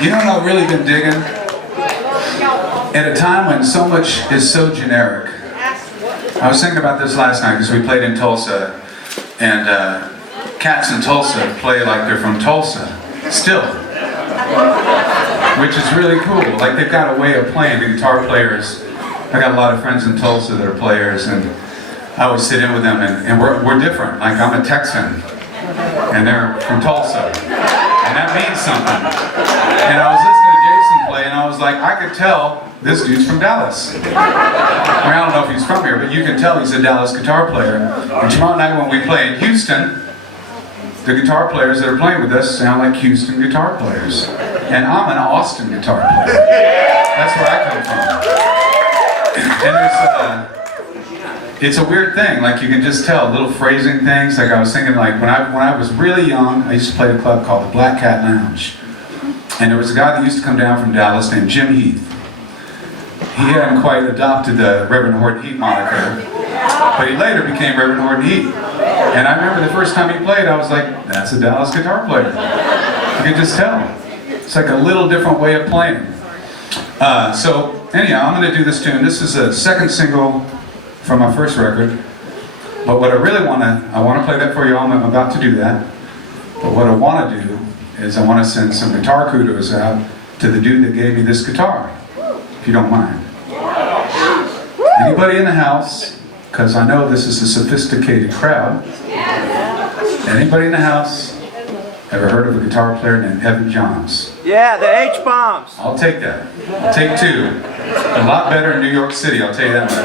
You know what I've really been digging? At a time when so much is so generic. I was thinking about this last night because we played in Tulsa, and cats in Tulsa play like they're from Tulsa, still. Which is really cool. Like, they've got a way of playing. The guitar players, I got a lot of friends in Tulsa that are players, and I always sit in with them, and we're different. Like, I'm a Texan, and they're from Tulsa, and that means something. And I was listening to Jason play, and I was like, I could tell this dude's from Dallas. I mean, I don't know if he's from here, but you can tell he's a Dallas guitar player. And tomorrow night when we play in Houston, the guitar players that are playing with us sound like Houston guitar players. And I'm an Austin guitar player. That's where I come from. And it's a weird thing. Like, you can just tell little phrasing things. Like, I was thinking, like, when I was really young, I used to play at a club called the Black Cat Lounge. And there was a guy that used to come down from Dallas named Jim Heath. He hadn't quite adopted the Reverend Horton Heat moniker, but he later became Reverend Horton Heat. And I remember the first time he played, I was like, that's a Dallas guitar player. You can just tell. It's like a little different way of playing. So anyhow, I'm going to do this tune. This is a second single from my first record. But what I really want to play that for you all. I'm about to do that. But what I want to do is I want to send some guitar kudos out to the dude that gave me this guitar, if you don't mind. Anybody in the house, because I know this is a sophisticated crowd. Anybody in the house ever heard of a guitar player named Evan Johns? Yeah, the H-bombs. I'll take that. I'll take two. A lot better in New York City, I'll tell you that much.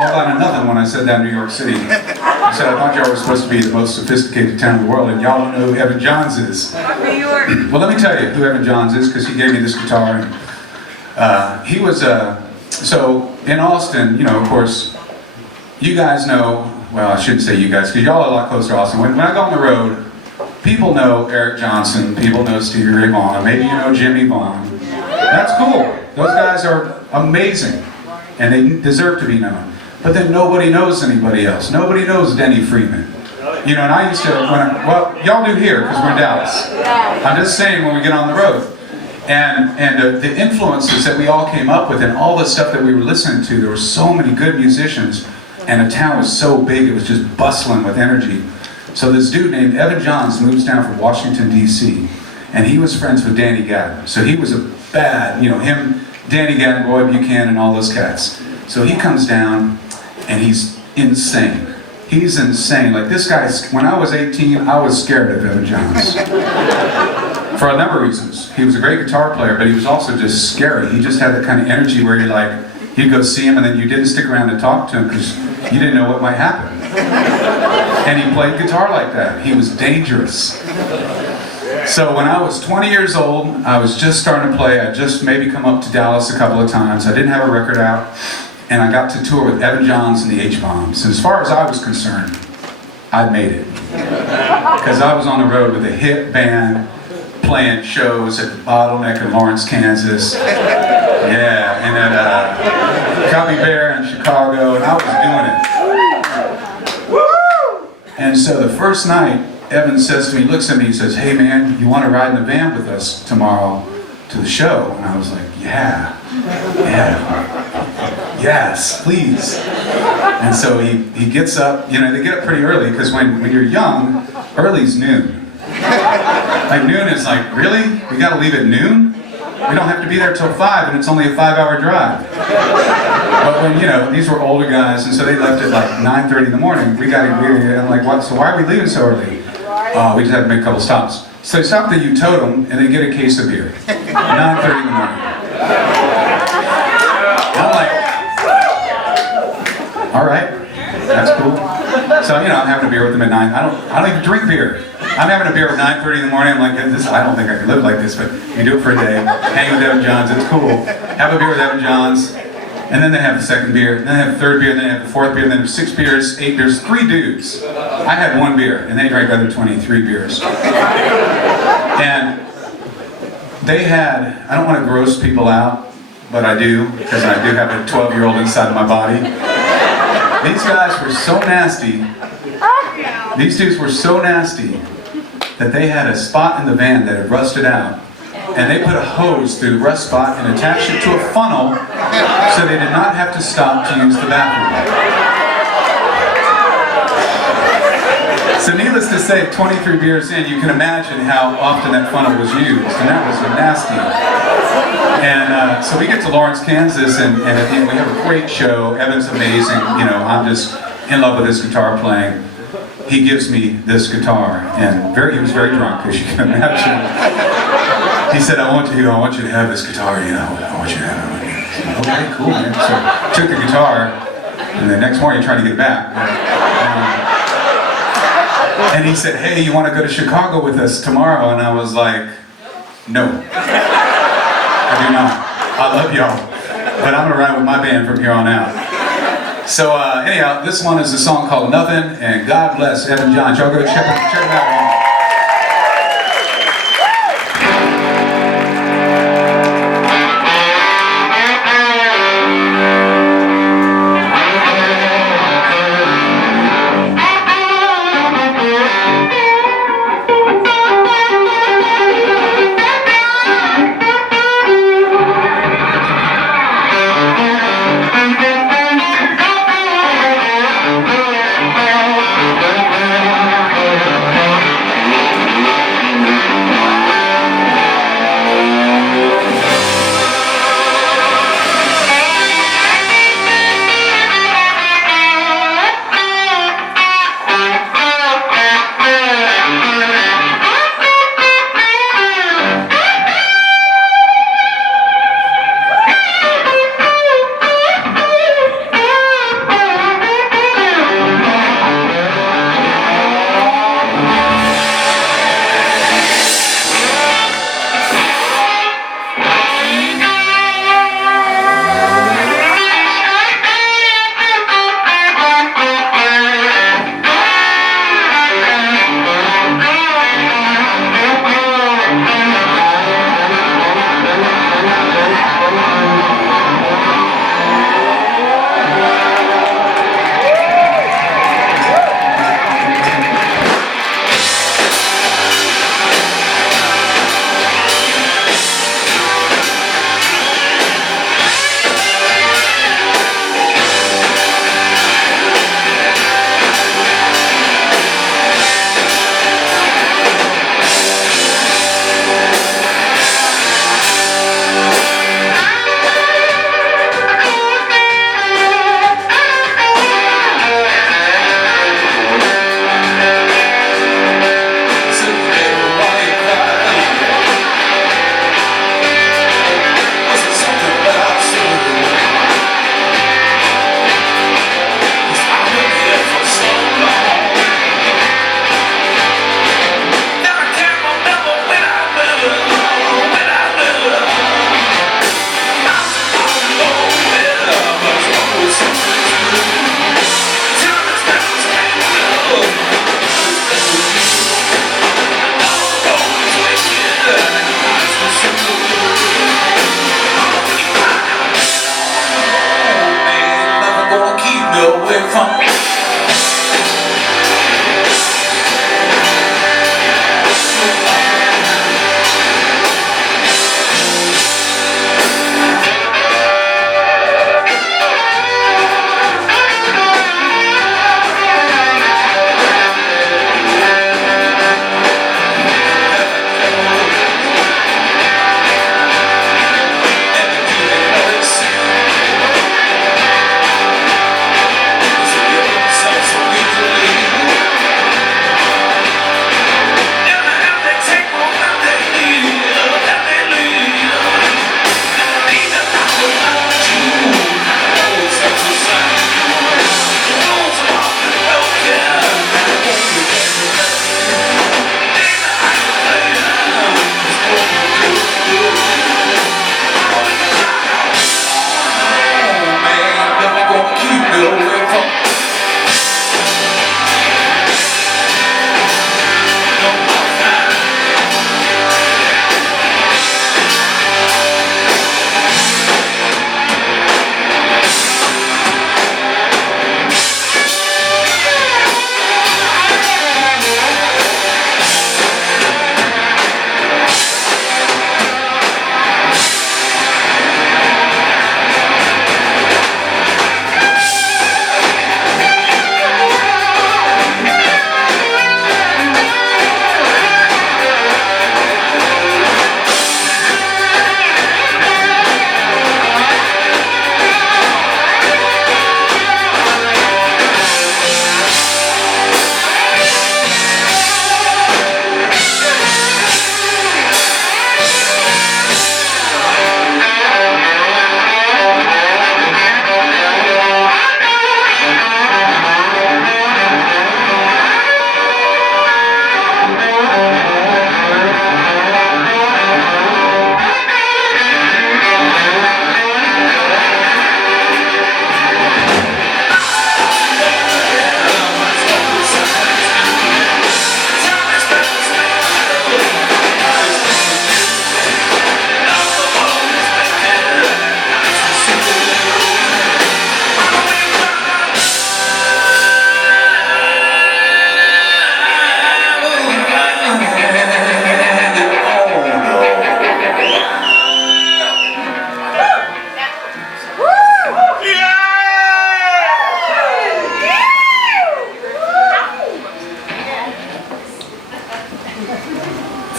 Hold on, another one I said that in New York City. I said I thought y'all were supposed to be the most sophisticated town in the world, and y'all don't know who Evan Johns is. New York. Well, let me tell you who Evan Johns is, because he gave me this guitar. And, he was, so in Austin, you know, of course, you guys know, well, I shouldn't say you guys, because y'all are a lot closer to Austin. When I go on the road, people know Eric Johnson, people know Stevie Ray Vaughan, maybe you know Jimmy Vaughan. That's cool. Those guys are amazing, and they deserve to be known. But then nobody knows anybody else. Nobody knows Denny Freeman. You know, and I used to, well, y'all do here, because we're in Dallas. I'm just saying when we get on the road. And the influences that we all came up with and all the stuff that we were listening to, there were so many good musicians, and the town was so big, it was just bustling with energy. So this dude named Evan Johns moves down from Washington, D.C., and he was friends with Danny Gatton. So he was a bad, you know, him, Danny Gatton, Roy Buchanan, all those cats. So he comes down, and he's insane. He's insane. Like, this guy, when I was 18, I was scared of Evan Johns. For a number of reasons. He was a great guitar player, but he was also just scary. He just had that kind of energy where you're like, you'd go see him and then you didn't stick around to talk to him because you didn't know what might happen. And he played guitar like that. He was dangerous. So when I was 20 years old, I was just starting to play. I'd just maybe come up to Dallas a couple of times. I didn't have a record out. And I got to tour with Evan Johns and the H-bombs. And as far as I was concerned, I'd made it. Because I was on the road with a hit band, playing shows at the Bottleneck in Lawrence, Kansas. Yeah, and at Cubby Bear in Chicago, and I was doing it. And so the first night, Evan says to me, looks at me, he says, hey man, you want to ride in the van with us tomorrow to the show? And I was like, yeah, yes, please. And so he gets up, you know, they get up pretty early, because when you're young, early's noon. Like, noon is like, really? We gotta leave at noon? We don't have to be there till 5, and it's only a 5-hour drive. But when, you know, these were older guys, and so they left at like 9:30 in the morning. We got here, I'm like, what? So why are we leaving so early? We just had to make a couple stops. So they stop at the U-Totem, and they get a case of beer. 9:30 in the morning. I'm like, all right, that's cool. So, you know, I'm having a beer with them at 9. I don't even drink beer. I'm having a beer at 9:30 in the morning. I'm like, I don't think I can live like this, but you do it for a day. Hang with Evan Johns, it's cool. Have a beer with Evan Johns, and then they have the second beer, then they have the third beer, then they have the fourth beer, then there's 6 beers, 8 beers, 3 dudes. I had 1 beer, and they drank the other 23 beers. And they had, I don't want to gross people out, but I do, because I do have a 12-year-old inside of my body. These guys were so nasty. These dudes were so nasty that they had a spot in the van that had rusted out, and they put a hose through the rust spot and attached it to a funnel so they did not have to stop to use the bathroom. So needless to say, 23 beers in, you can imagine how often that funnel was used, and that was nasty. And so we get to Lawrence, Kansas, and we have a great show. Evan's amazing. You know, I'm just in love with his guitar playing. He gives me this guitar, and he was very drunk, as you can imagine. He said, I want you to have this guitar, you know, I want you to have it. I said, okay, cool, man. So I took the guitar, and the next morning trying to get it back. And he said, hey, you want to go to Chicago with us tomorrow? And I was like, no, I do not. I love y'all, but I'm going to ride with my band from here on out. So anyhow, this one is a song called Nothing, and God bless Evan Johns. Y'all go check him out, man.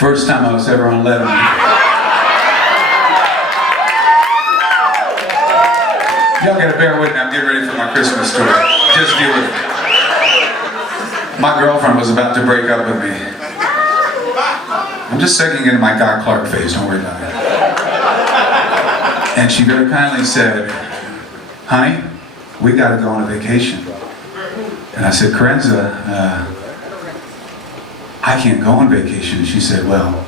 First time I was ever on Letterman. Y'all gotta bear with me, I'm getting ready for my Christmas tour. Just deal with it. My girlfriend was about to break up with me. I'm just sinking into my Guy Clark phase, don't worry about it. And she very kindly said, honey, we gotta go on a vacation. And I said, Carenza, I can't go on vacation. And she said, well,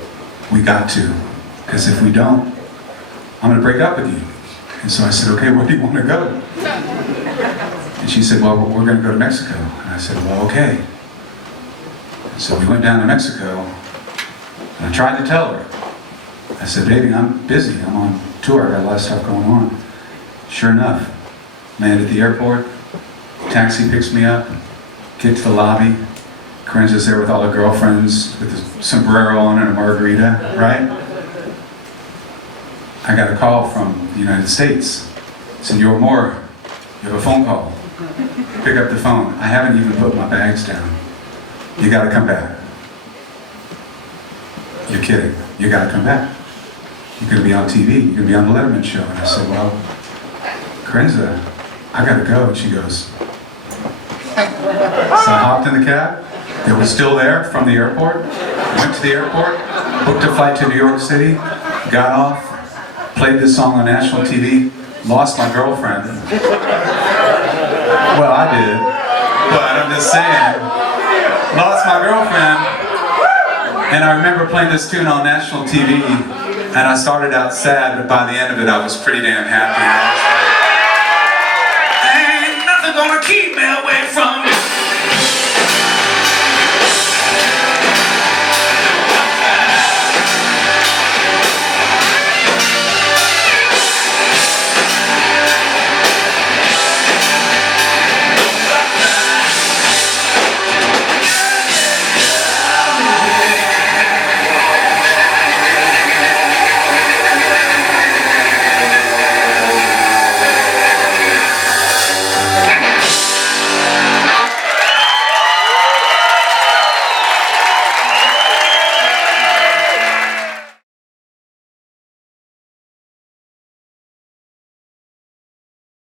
we got to, because if we don't, I'm gonna break up with you. And so I said, okay, where do you want to go? And she said, well, we're going to go to Mexico. And I said, well, okay. And so we went down to Mexico, and I tried to tell her. I said, baby, I'm busy. I'm on tour. I got a lot of stuff going on. Sure enough, land at the airport, taxi picks me up, get to the lobby. Carenza's there with all her girlfriends with a sombrero on and a margarita, right? I got a call from the United States. Senor Moore, you have a phone call. Pick up the phone. I haven't even put my bags down. You gotta come back. You're kidding. You gotta come back. You're gonna be on TV. You're gonna be on the Letterman show. And I said, well, Carenza, I gotta go. And she goes. So I hopped in the cab. It was still there from the airport. Went to the airport, booked a flight to New York City, got off, played this song on national TV, lost my girlfriend. Well, I did, but I'm just saying, lost my girlfriend, and I remember playing this tune on national TV, and I started out sad, but by the end of it, I was pretty damn happy.